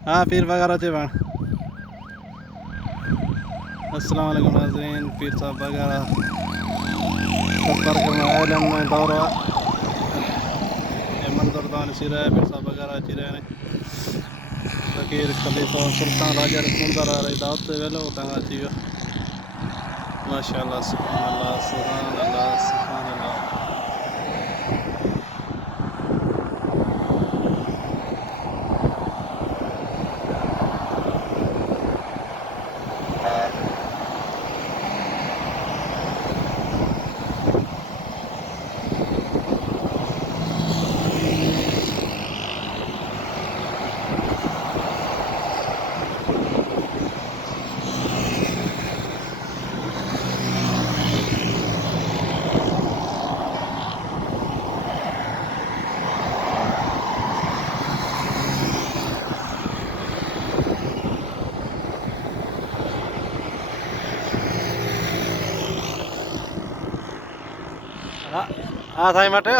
हाँ पीर वगैरह थे बन। अस्सलाम वालेकुम नाज़रीन, पीर साहब वगैरह सफ़र के आलम में दौरा ये मंजर दान सिरा है। पीर साहब वगैरह चिरे ने फकीर खलीफा सुल्तान राजा रसूलदार आ रही दावत से वेलो तंगा चियो माशाअल्लाह सुभान अल्लाह सुभान अल्लाह सुभान अल्लाह। हाँ हाँ साईं मटे